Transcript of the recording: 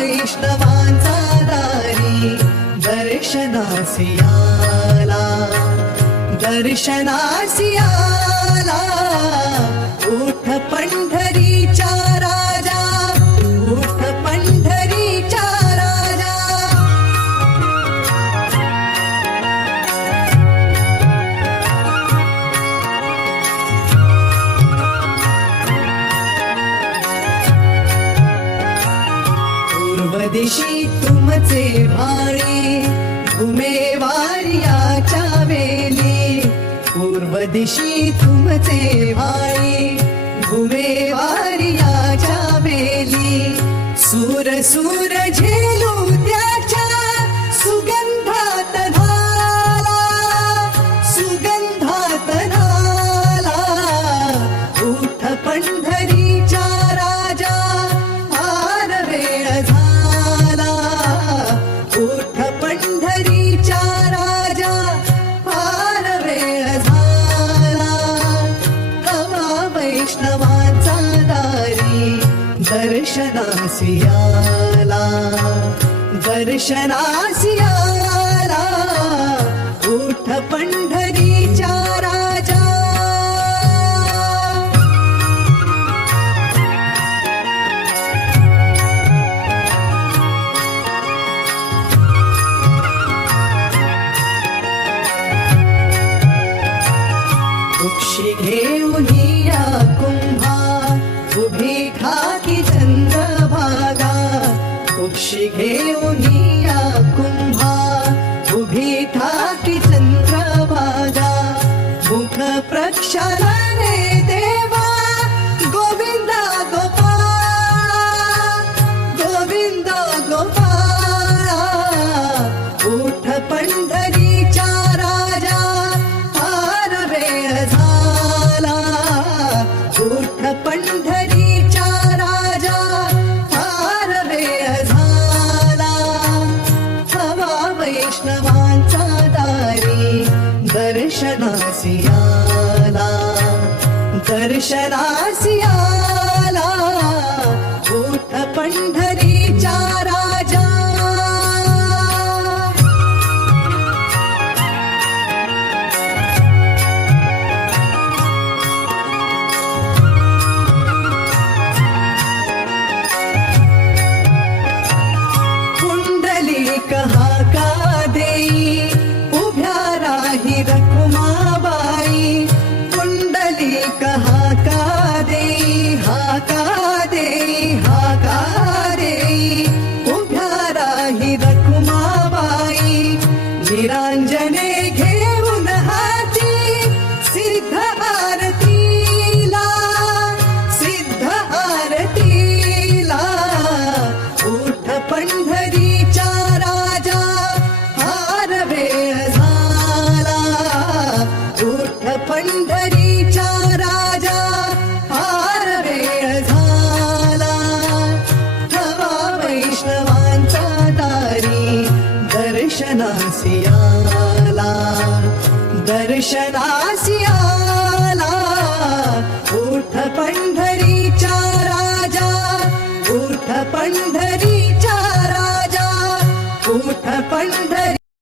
वैष्णवांचा दारी दर्शनासी आला, दर्शनासी आला. उठ पंढरीचा राजा, उठ पंढरीचा राजा. पूर्व दिशी तुमचे भाळे घुमे वारियाच्या वेली. पूर्व दिशी तुमचे भाळे घुमे वारियाच्या वेली. सूर सूर झेलू त्याच्या सुगंधात झाला, सुगंधात झाला. उठ पंढरीचा राजा फार वेळ झाला. उठ पंढरीचा राजा फार वेळ झाला. कवा वैष्णवांचा दारी दर्शनासी आला, दर्शनासी आला. उठ पंढरीचा राजा. कुक्षी घेऊन या कुंभा उभी ठाकी चंद्रभागा. कुक्षी घेऊन या कुंभा उभी ठाकी चंद्रभागा. मुख प्रक्षालने देवा गोविंदा गोपाळा, गोविंदा गोपाळा. उठ पंढरीचा राजा फार वेळ झाला. उठ पंढरीचा राजा फार वेळ झाला. हवा वैष्णवांचा दारी दर्शनासी आला, दर्शनासी आला. उठ पंढरीचा राजा. हाका देई उभ्या राही रखुमाबाई. पुंडलिक हाका देई, हाका देई, हाका देई. उभ्या राही रखुमाबाई. निरांजने घेऊन हाती सिद्ध आरतीला, सिद्ध आरतीला. उठ पंढरीचा राजा फार वेळ झाला. उठ पंढरीचा राजा फार वेळ झाला. हवा वैष्णवांचा दारी दर्शनासी आला, दर्शनासी आला. उठ पंढरीचा राजा, उठ पंढरीचा राजा. उठ पंढरी.